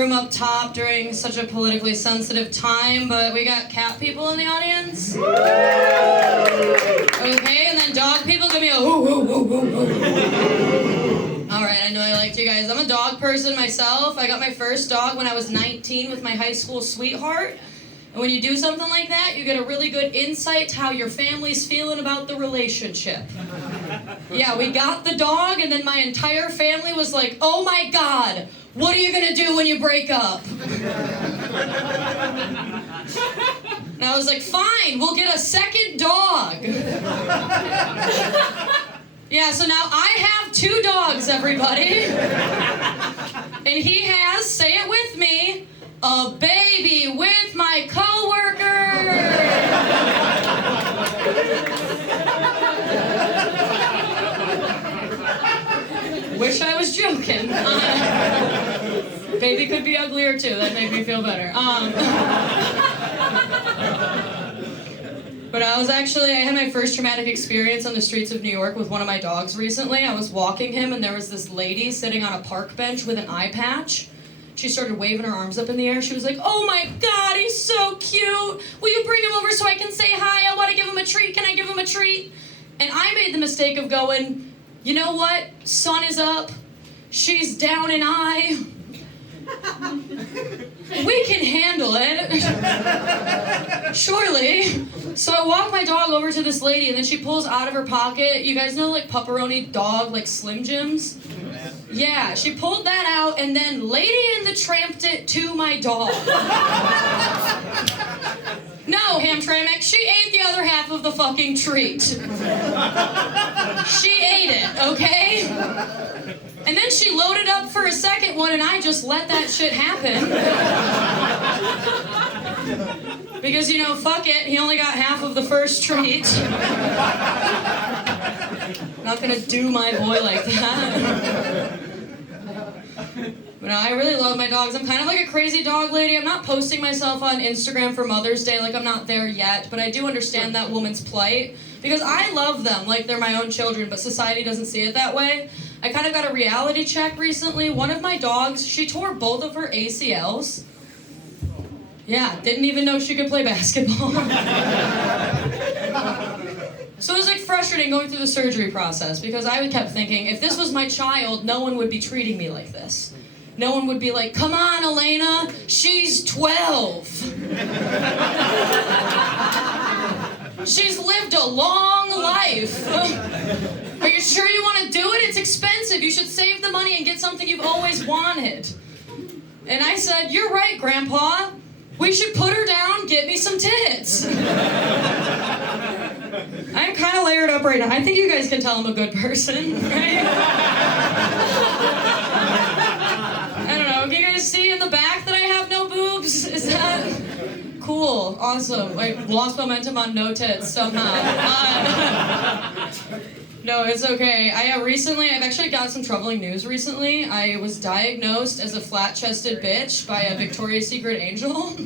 room up top during such a politically sensitive time, but we got cat people in the audience. Okay, and then dog people give me a whoo, whoo, whoo, whoo, whoo. All right, I know I liked you guys. I'm a dog person myself. I got my first dog when I was 19 with my high school sweetheart. And when you do something like that, you get a really good insight to how your family's feeling about the relationship. Yeah, we got the dog, and then my entire family was like, oh my God, what are you gonna do when you break up? And I was like, fine, we'll get a second dog. Yeah, so now I have 2 dogs, everybody. And he has, say it with me, a baby with my coworker. Wish I was joking. Baby could be uglier too. That made me feel better. But I had my first traumatic experience on the streets of New York with one of my dogs recently. I was walking him and there was this lady sitting on a park bench with an eye patch. She started waving her arms up in the air. She was like, oh my God, he's so cute. Will you bring him over so I can say hi? I want to give him a treat. Can I give him a treat? And I made the mistake of going, you know what? Sun is up. She's down an eye. We can handle it. Surely. So I walk my dog over to this lady, and then she pulls out of her pocket, you guys know like pepperoni dog, like Slim Jims? Yeah, she pulled that out and then Lady in the Tramped it to my dog. No, Hamtramck, she ate the other half of the fucking treat. She ate it, okay? And then she loaded up for a second one and I just let that shit happen. Because, you know, fuck it, he only got half of the first treat. Not gonna do my boy like that. But no, I really love my dogs. I'm kind of like a crazy dog lady. I'm not posting myself on Instagram for Mother's Day, like I'm not there yet, but I do understand that woman's plight. Because I love them like they're my own children, but society doesn't see it that way. I kind of got a reality check recently. One of my dogs, she tore both of her ACLs. Yeah, didn't even know she could play basketball. So it was like frustrating going through the surgery process because I kept thinking, if this was my child, no one would be treating me like this. No one would be like, come on, Alaina, she's 12. She's lived a long life. Are you sure you want to do it? It's expensive. You should save the money and get something you've always wanted. And I said, you're right, Grandpa. We should put her down, get me some tits. I'm kind of layered up right now. I think you guys can tell I'm a good person, right? I don't know. Can you guys see in the back that I have no boobs? Is that cool? Awesome. I lost momentum on no tits somehow. No, it's okay. I've actually got some troubling news recently. I was diagnosed as a flat-chested bitch by a Victoria's Secret angel.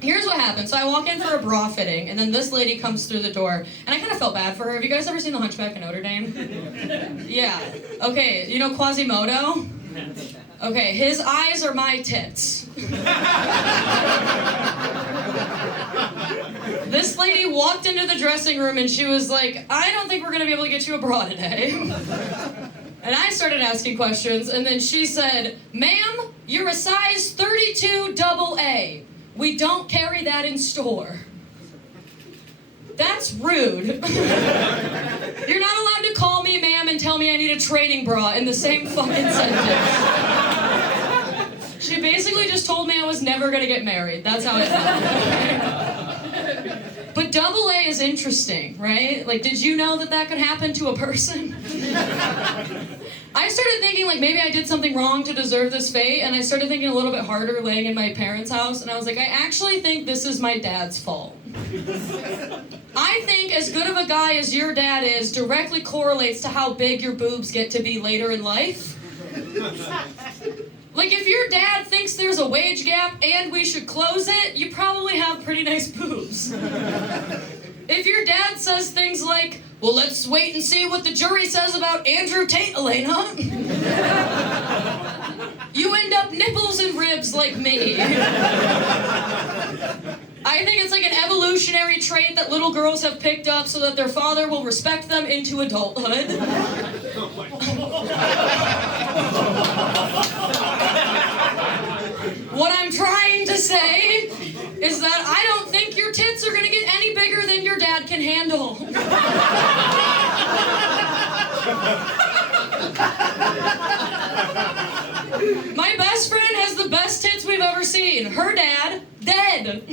Here's what happened. So I walk in for a bra fitting, and then this lady comes through the door, and I kind of felt bad for her. Have you guys ever seen The Hunchback of Notre Dame? Yeah. Okay, you know Quasimodo? Okay, his eyes are my tits. This lady walked into the dressing room and she was like, I don't think we're gonna be able to get you a bra today. And I started asking questions, and then she said, ma'am, you're a size 32 AA. We don't carry that in store. That's rude. You're not allowed to call me ma'am and tell me I need a training bra in the same fucking sentence. She basically just told me I was never gonna get married. That's how it felt. But AA is interesting, right? Like, did you know that could happen to a person? I started thinking, like, maybe I did something wrong to deserve this fate, and I started thinking a little bit harder laying in my parents' house, and I was like, I actually think this is my dad's fault. I think as good of a guy as your dad is directly correlates to how big your boobs get to be later in life. Like, if your dad thinks there's a wage gap and we should close it, you probably have pretty nice boobs. If your dad says things like, well, let's wait and see what the jury says about Andrew Tate, Alaina, You end up nipples and ribs like me. I think it's like an evolutionary trait that little girls have picked up so that their father will respect them into adulthood. What I'm trying to say is that I don't think your tits are gonna get any bigger than your dad can handle. My best friend has the best tits we've ever seen. Her dad, dead.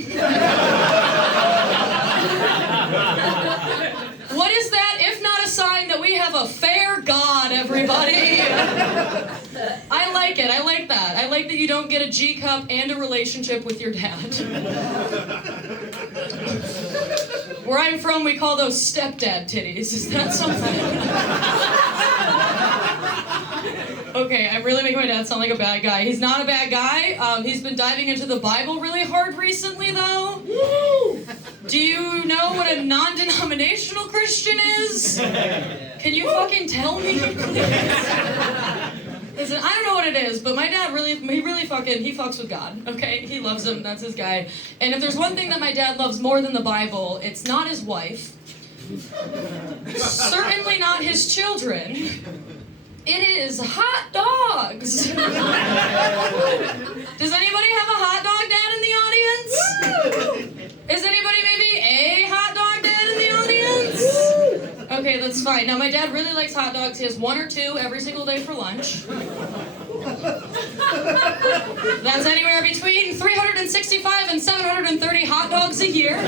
What is that if not a sign that we have a fair God, everybody? I like it. I like that. I like that you don't get a G-cup and a relationship with your dad. Where I'm from, we call those stepdad titties. Is that something? Okay, I'm really making my dad sound like a bad guy. He's not a bad guy. He's been diving into the Bible really hard recently, though. Woo! Do you know what a non-denominational Christian is? Can you fucking tell me, please? Listen, I don't know what it is, but my dad he fucks with God, okay? He loves him, that's his guy. And if there's one thing that my dad loves more than the Bible, it's not his wife. Certainly not his children. It is hot dogs. Does anybody have a hot dog dad in the audience? Is anybody maybe a hot dog dad in the audience? Okay, that's fine. Now, my dad really likes hot dogs. He has 1 or 2 every single day for lunch. That's anywhere between 365 and 730 hot dogs a year.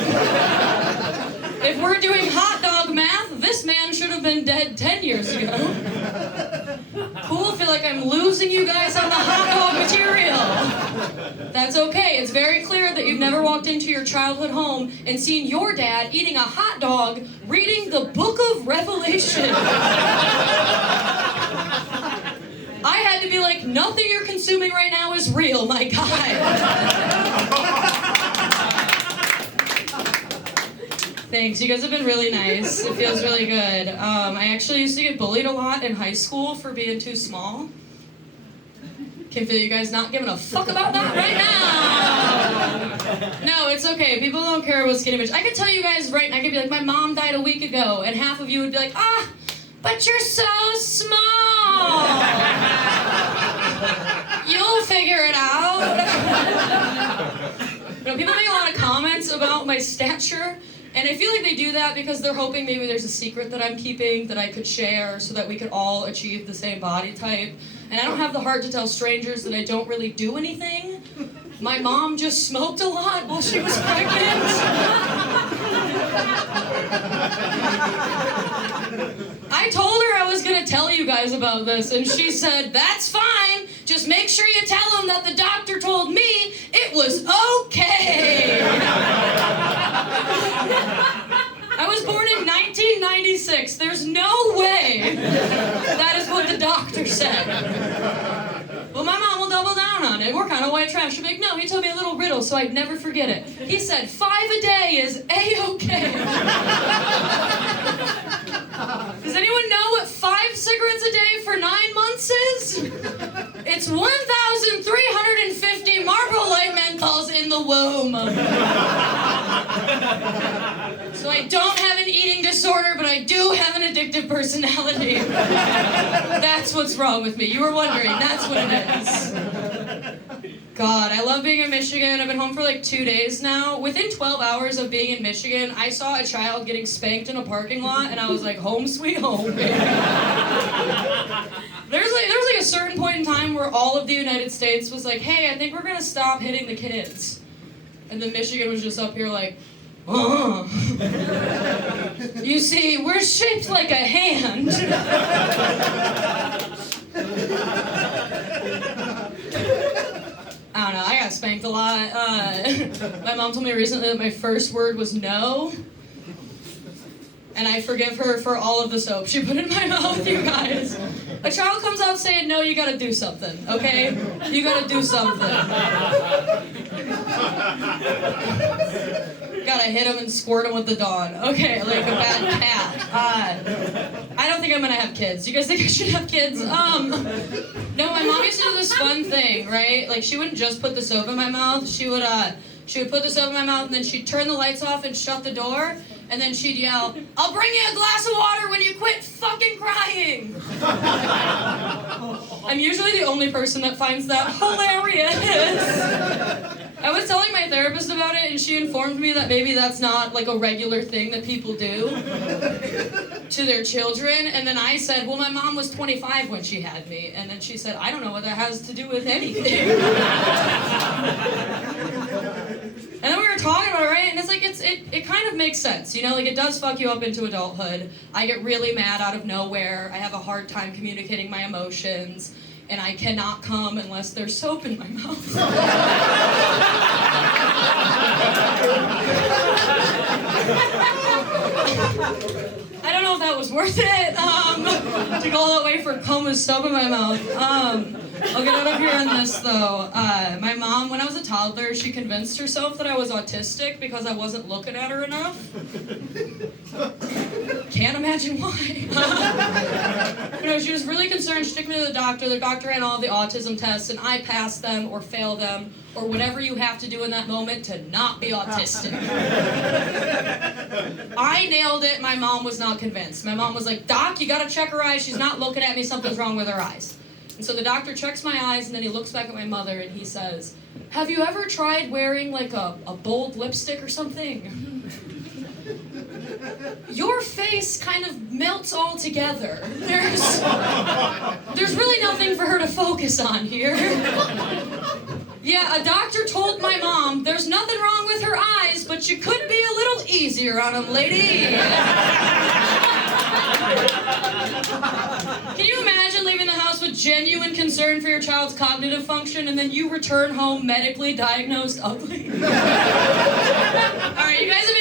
If we're doing hot dog math, this man should have been dead 10 years ago. Cool, feel like I'm losing you guys on the hot dog material. That's okay. It's very clear that you've never walked into your childhood home and seen your dad eating a hot dog, reading the Book of Revelation. I had to be like, nothing you're consuming right now is real, my guy. Thanks, you guys have been really nice. It feels really good. I actually used to get bullied a lot in high school for being too small. Can feel you guys not giving a fuck about that right now. No, it's okay. People don't care about skinny bitch. I could tell you guys right now, I could be like, my mom died a week ago, and half of you would be like, but you're so small. You'll figure it out. People make a lot of comments about my stature. And I feel like they do that because they're hoping maybe there's a secret that I'm keeping that I could share so that we could all achieve the same body type. And I don't have the heart to tell strangers that I don't really do anything. My mom just smoked a lot while she was pregnant. I told her I was going to tell you guys about this, and she said, that's fine. Just make sure you tell them that the doctor told me it was okay. I was born in 1996. There's no way that is what the doctor said. Well, my mom will double down on it. We're kind of white trash. She'll be like, no, he told me a little riddle so I'd never forget it. He said 5 a day is A-okay. Does anyone know what 5 cigarettes a day for 9 months is? It's 1,350 Marlboro Light menthols in the womb. So I don't have an eating disorder, but I do have an addictive personality. That's what's wrong with me. You were wondering, that's what it is. God, I love being in Michigan. I've been home for like 2 days now. Within 12 hours of being in Michigan, I saw a child getting spanked in a parking lot, and I was like, home sweet home, baby. There was like a certain point in time where all of the United States was like, hey, I think we're gonna stop hitting the kids. And then Michigan was just up here like, You see, we're shaped like a hand. I don't know, I got spanked a lot. My mom told me recently that my first word was no. And I forgive her for all of the soap she put in my mouth, you guys. A child comes out saying no, you gotta do something, okay? You gotta do something. gotta hit him and squirt him with the Dawn. Okay, like a bad cat. I don't think I'm gonna have kids. You guys think I should have kids? No, my mom used to do this fun thing, right? Like, she wouldn't just put the soap in my mouth. She would put the soap in my mouth, and then she'd turn the lights off and shut the door, and then she'd yell, "I'll bring you a glass of water when you quit fucking crying." I'm usually the only person that finds that hilarious. I was telling my therapist about it, and she informed me that maybe that's not like a regular thing that people do to their children. And then I said, well, my mom was 25 when she had me. And then she said, I don't know what that has to do with anything. And then we were talking about it, right? And it's like, it kind of makes sense, you know? Like, it does fuck you up into adulthood. I get really mad out of nowhere. I have a hard time communicating my emotions. And I cannot come unless there's soap in my mouth. I don't know if that was worth it, to go all that way for cum with soap in my mouth. I'll get out of here on this, though. My mom, when I was a toddler, she convinced herself that I was autistic because I wasn't looking at her enough. Can't imagine why. You know, she was really concerned. She took me to the doctor. The doctor ran all the autism tests, and I passed them or failed them or whatever you have to do in that moment to not be autistic. I nailed it. My mom was not convinced. My mom was like, Doc, you gotta check her eyes. She's not looking at me. Something's wrong with her eyes. And so the doctor checks my eyes, and then he looks back at my mother, and he says, have you ever tried wearing like a bold lipstick or something? Your face kind of melts all together. There's really nothing for her to focus on here. Yeah, a doctor told my mom there's nothing wrong with her eyes, but you could be a little easier on them, lady. Can you imagine leaving the house with genuine concern for your child's cognitive function, and then you return home medically diagnosed ugly? All right, you guys have